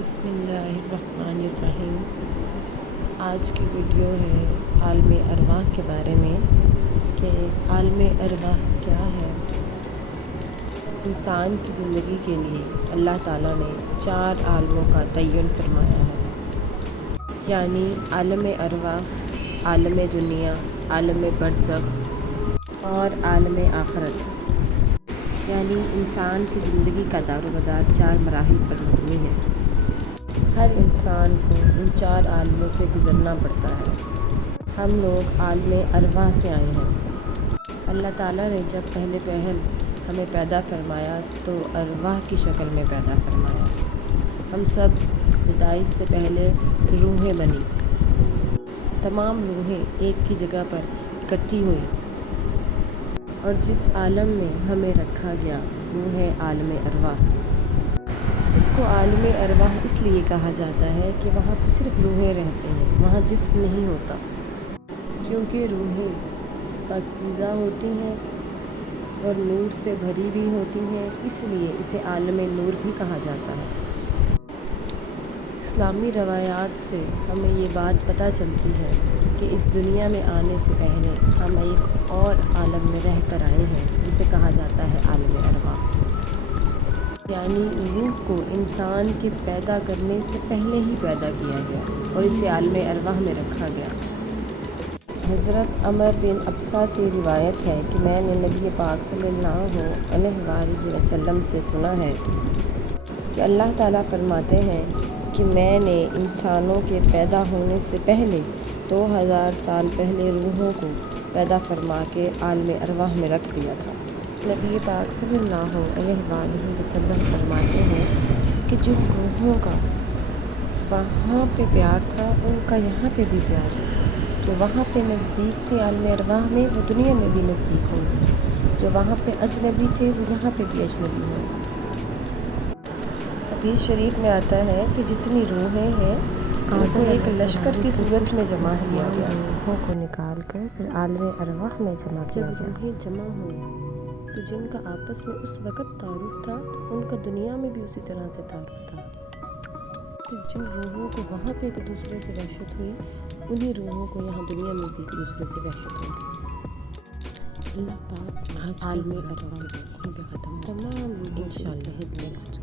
بسم اللہ الرحمن الرحیم۔ آج کی ویڈیو ہے عالم ارواح کے بارے میں کہ عالم ارواح کیا ہے۔ انسان کی زندگی کے لیے اللہ تعالیٰ نے 4 عالموں کا تعین فرمایا ہے، یعنی عالم ارواح، عالم دنیا، عالم برزخ اور عالم آخرت۔ یعنی انسان کی زندگی کا دار و مدار 4 مراحل پر مبنی ہے۔ ہر انسان کو ان 4 عالموں سے گزرنا پڑتا ہے۔ ہم لوگ عالم ارواح سے آئے ہیں۔ اللہ تعالیٰ نے جب پہل ہمیں پیدا فرمایا تو ارواح کی شکل میں پیدا فرمایا۔ ہم سب پیدائش سے پہلے روحیں بنی۔ تمام روحیں ایک ہی جگہ پر اکٹھی ہوئیں اور جس عالم میں ہمیں رکھا گیا وہ ہے عالم ارواح۔ اس کو عالم ارواح اس لیے کہا جاتا ہے کہ وہاں پہ صرف روحیں رہتے ہیں، وہاں جسم نہیں ہوتا، کیونکہ روحیں پاکیزہ ہوتی ہیں اور نور سے بھری بھی ہوتی ہیں، اس لیے اسے عالم نور بھی کہا جاتا ہے۔ اسلامی روایات سے ہمیں یہ بات پتہ چلتی ہے کہ اس دنیا میں آنے سے پہلے ہم ایک اور عالم میں رہ کر آئے ہیں جسے کہا جاتا ہے عالم ارواح۔ یعنی روح کو انسان کے پیدا کرنے سے پہلے ہی پیدا کیا گیا اور اسے عالم ارواح میں رکھا گیا۔ حضرت عمر بن ابسہ سے روایت ہے کہ میں نے نبی پاک صلی اللہ علیہ وآلہ وسلم سے سنا ہے کہ اللہ تعالیٰ فرماتے ہیں کہ میں نے انسانوں کے پیدا ہونے سے پہلے 2000 سال پہلے روحوں کو پیدا فرما کے عالم ارواح میں رکھ دیا تھا۔ نبی پاک صلی اللہ علیہ وآلہ وسلم فرماتے ہیں کہ جن روحوں کا وہاں پہ پیار تھا ان کا یہاں پہ بھی پیار ہے۔ جو وہاں پہ نزدیک تھے عالم ارواح میں وہ دنیا میں بھی نزدیک ہوں گے، جو وہاں پہ اجنبی تھے وہ یہاں پہ بھی اجنبی ہوں گے۔ حدیث شریف میں آتا ہے کہ جتنی روحیں ہیں ان کو ایک لشکر کی صورت میں جمع کیا گیا، روحوں کو نکال کر پھر عالم ارواح میں جمع کیا گیا۔ جب روحیں جمع ہوئیں تو جن کا آپس میں اس وقت تعارف تھا تو ان کا دنیا میں بھی اسی طرح سے تعارف تھا۔ جن روحوں کو وہاں پہ ایک دوسرے سے وحشت ہوئی انہی روحوں کو یہاں دنیا میں بھی ایک دوسرے سے وحشت ہوگی۔ اللہ پاک عالم ارواح یہیں پہ ختم، تمام روحوں سے نیکسٹ